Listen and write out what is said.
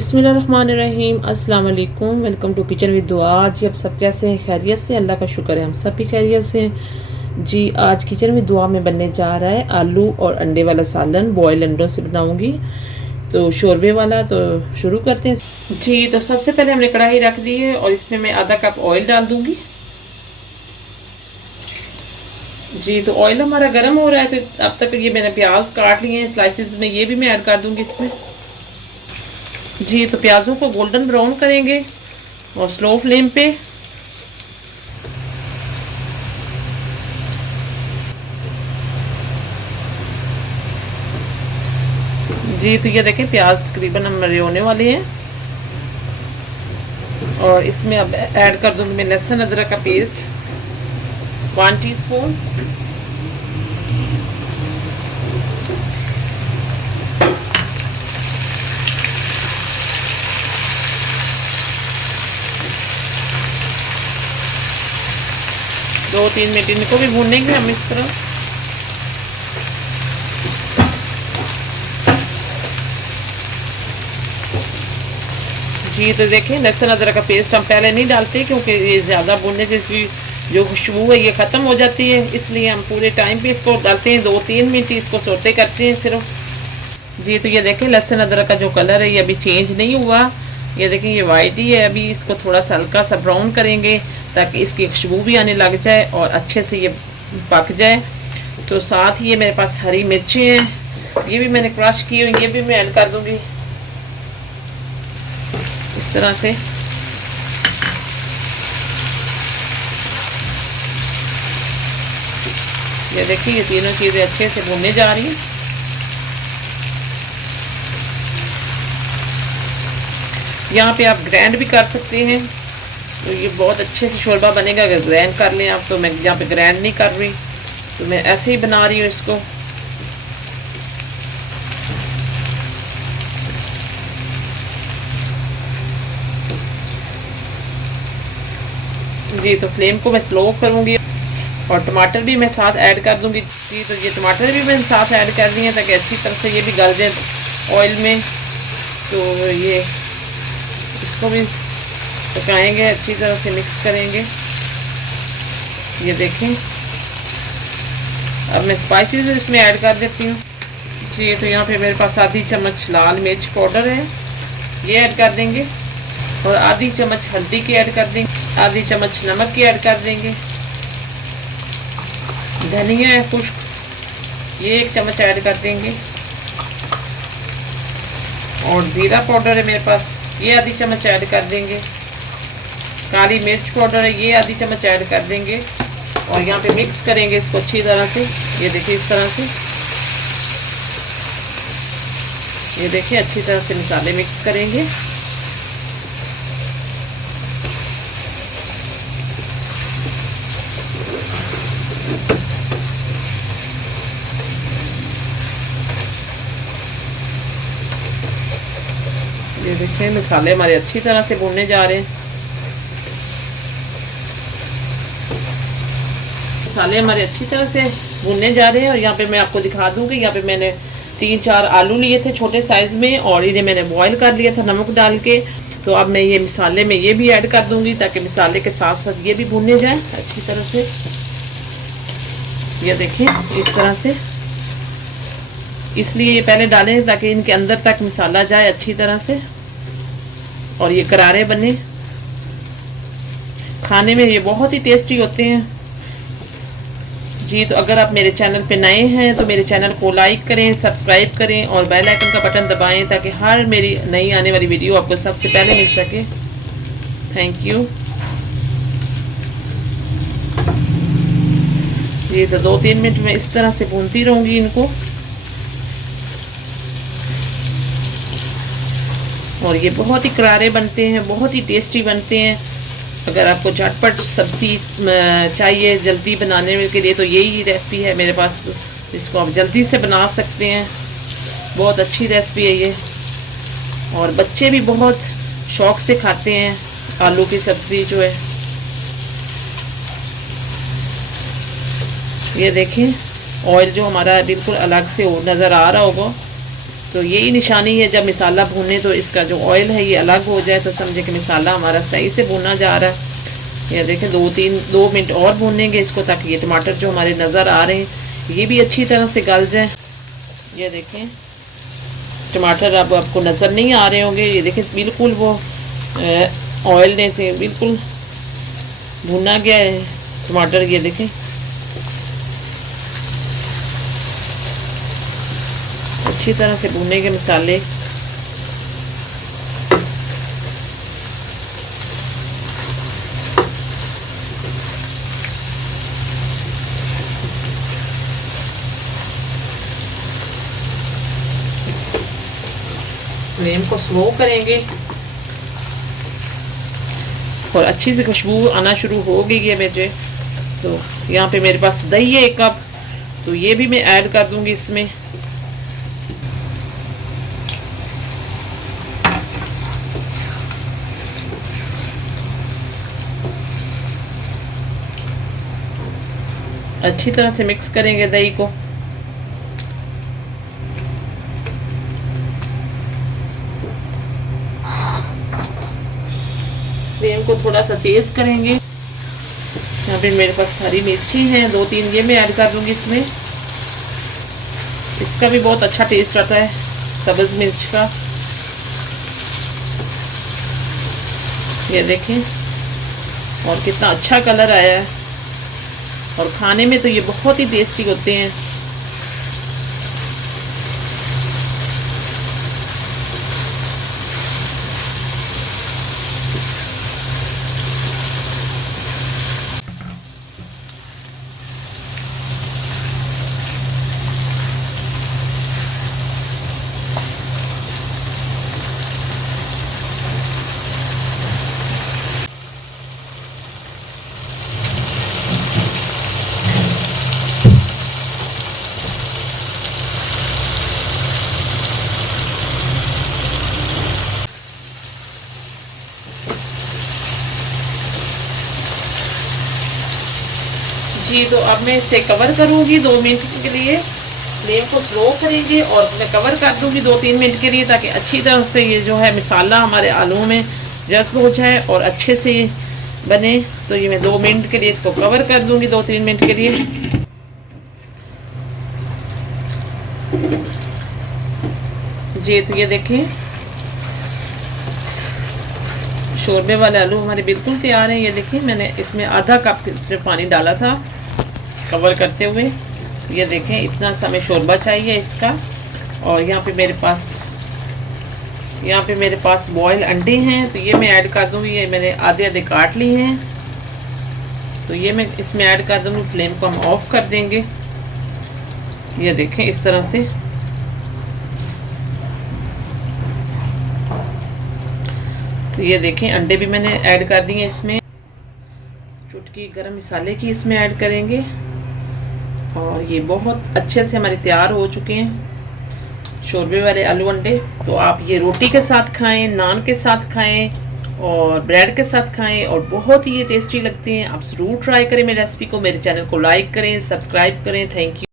बिस्मिल्लाहिर्रहमानिर्रहीम, अस्सलाम वालेकुम। वेलकम टू किचन विद दुआ। जी आप सब कैसे हैं? खैरियत से? अल्लाह का शुक्र है हम सब भी खैरियत से हैं। जी आज किचन विद दुआ में बनने जा रहा है आलू और अंडे वाला सालन। बॉयल अंडों से बनाऊंगी तो शोरबे वाला। तो शुरू करते हैं। जी तो सबसे पहले हमने कढ़ाई रख दी है और इसमें मैं आधा कप ऑयल डाल दूंगी। जी तो ऑयल हमारा गर्म हो रहा है तो अब तक ये मैंने प्याज काट लिए हैं स्लाइसिस में, ये भी मैं ऐड कर दूंगी इसमें। जी तो प्याज़ों को गोल्डन ब्राउन करेंगे और स्लो फ्लेम पे। जी तो ये देखें प्याज तकरीबन हमारे होने वाले हैं और इसमें अब ऐड कर दूंगी मैं लहसुन अदरक का पेस्ट 1 टीस्पून। दो तीन मिनट इनको भी भूनेंगे हम इस तरह। जी तो देखें लहसुन अदरक का पेस्ट हम पहले नहीं डालते क्योंकि ये ज़्यादा भूनने से इसकी जो खुशबू है ये ख़त्म हो जाती है, इसलिए हम पूरे टाइम पे इसको डालते हैं। 2-3 मिनट इसको सोते करते हैं सिर्फ। जी तो ये देखें लहसुन अदरक का जो कलर है ये अभी चेंज नहीं हुआ, ये देखें ये वाइट ही है। अभी इसको थोड़ा सा हल्का सा ब्राउन करेंगे ताकि इसकी खुशबू भी आने लग जाए और अच्छे से ये पक जाए। तो साथ ही ये मेरे पास हरी मिर्ची हैं, ये भी मैंने क्रश की हुई, ये भी मैं ऐड कर दूंगी इस तरह से। ये देखिए ये तीनों चीज़ें अच्छे से भूनने जा रही हैं। यहाँ पे आप ग्राइंड भी कर सकते हैं तो ये बहुत अच्छे से शोरबा बनेगा अगर ग्राइंड कर लें आप। तो मैं यहाँ पे ग्राइंड नहीं कर रही, तो मैं ऐसे ही बना रही हूँ इसको। जी तो फ्लेम को मैं स्लो करूँगी और टमाटर भी मैं साथ ऐड कर दूँगी। जी तो ये टमाटर भी मैंने साथ ऐड कर दिए ताकि अच्छी तरह से ये भी गल जाए ऑयल में। तो ये इसको भी पकाएंगे, अच्छी तरह से मिक्स करेंगे। ये देखें अब मैं स्पाइसेस इसमें ऐड कर देती हूँ। जी तो यहाँ पे मेरे पास आधी चम्मच लाल मिर्च पाउडर है, ये ऐड कर देंगे और आधी चम्मच हल्दी की ऐड कर देंगे, आधी चम्मच नमक की ऐड कर देंगे। धनिया है खुश्क, ये 1 चम्मच ऐड कर देंगे और ज़ीरा पाउडर है मेरे पास, ये आधी चम्मच ऐड कर देंगे। काली मिर्च पाउडर है, ये आधी चम्मच ऐड कर देंगे और यहाँ पे मिक्स करेंगे इसको अच्छी तरह से। ये देखिए इस तरह से, ये देखिए अच्छी तरह से मसाले मिक्स करेंगे। ये देखिए मसाले हमारे अच्छी तरह से भूनने जा रहे हैं। मसाले हमारे अच्छी तरह से भूनने जा रहे हैं और यहाँ पे मैं आपको दिखा दूँगी, यहाँ पे मैंने 3-4 आलू लिए थे छोटे साइज़ में और इन्हें मैंने बॉईल कर लिया था नमक डाल के। तो अब मैं ये मसाले में ये भी ऐड कर दूँगी ताकि मसाले के साथ साथ ये भी भूनने जाए अच्छी तरह से। ये देखिए इस तरह से, इसलिए ये पहले डालें ताकि इनके अंदर तक मसाला जाए अच्छी तरह से और ये करारे बने। खाने में ये बहुत ही टेस्टी होते हैं। जी तो अगर आप मेरे चैनल पे नए हैं तो मेरे चैनल को लाइक करें, सब्सक्राइब करें और बेल आइकन का बटन दबाएं ताकि हर मेरी नई आने वाली वीडियो आपको सबसे पहले मिल सके। Thank you. जी तो 2-3 मिनट में इस तरह से भूनती रहूँगी इनको और ये बहुत ही करारे बनते हैं, बहुत ही टेस्टी बनते हैं। अगर आपको झटपट सब्ज़ी चाहिए जल्दी बनाने के लिए तो यही रेसिपी है मेरे पास, इसको आप जल्दी से बना सकते हैं। बहुत अच्छी रेसिपी है ये और बच्चे भी बहुत शौक़ से खाते हैं आलू की सब्ज़ी जो है। ये देखें ऑयल जो हमारा बिल्कुल अलग से नज़र आ रहा होगा, तो यही निशानी है, जब मसाला भूने तो इसका जो ऑयल है ये अलग हो जाए तो समझे कि मसाला हमारा सही से भुना जा रहा है। ये देखें 2 मिनट और भूनेंगे इसको, ताकि ये टमाटर जो हमारे नज़र आ रहे हैं ये भी अच्छी तरह से गल जाए। ये देखें टमाटर अब आपको नज़र नहीं आ रहे होंगे, ये देखें बिल्कुल वो ऑयल ने से बिल्कुल भुना गया है टमाटर। ये देखें अच्छी तरह से भुनेंगे मसाले। फ्लेम को स्लो करेंगे और अच्छी सी खुशबू आना शुरू हो गई है मेरे। तो यहाँ पे मेरे पास दही है 1 कप, तो ये भी मैं ऐड कर दूंगी इसमें। अच्छी तरह से मिक्स करेंगे दही को। फ्लेम को थोड़ा सा तेज करेंगे। यहाँ पे मेरे पास हरी मिर्ची हैं 2-3, ये मैं ऐड कर दूंगी इसमें। इसका भी बहुत अच्छा टेस्ट आता है सब्ज मिर्च का। ये देखें और कितना अच्छा कलर आया है, और खाने में तो ये बहुत ही टेस्टी होते हैं। जी तो अब मैं इसे कवर करूँगी 2 मिनट के लिए। फ्लेम को स्लो करेंगे और मैं कवर कर दूँगी 2-3 मिनट के लिए, ताकि अच्छी तरह से ये जो है मसाला हमारे आलू में जज्ब हो जाए और अच्छे से बने। तो ये मैं 2 मिनट के लिए इसको कवर कर दूँगी, 2-3 मिनट के लिए। जी तो ये देखें शोरबे वाले आलू हमारे बिल्कुल तैयार हैं। ये देखिए मैंने इसमें आधा कप पानी डाला था कवर करते हुए। ये देखें इतना सा हमें शोरबा चाहिए इसका। और यहाँ पे मेरे पास बॉयल अंडे हैं, तो ये मैं ऐड कर दूँगी। ये मैंने आधे काट लिए हैं, तो ये मैं इसमें ऐड कर दूँगी। फ्लेम को हम ऑफ कर देंगे। ये देखें इस तरह से। तो ये देखें अंडे भी मैंने ऐड कर दिए इसमें। चुटकी गरम मसाले की इसमें ऐड करेंगे, और ये बहुत अच्छे से हमारे तैयार हो चुके हैं शोरबे वाले आलू अंडे। तो आप ये रोटी के साथ खाएं, नान के साथ खाएं और ब्रेड के साथ खाएं, और बहुत ही ये टेस्टी लगते हैं। आप ज़रूर ट्राई करें मेरी रेसिपी को। मेरे चैनल को लाइक करें, सब्सक्राइब करें। Thank you.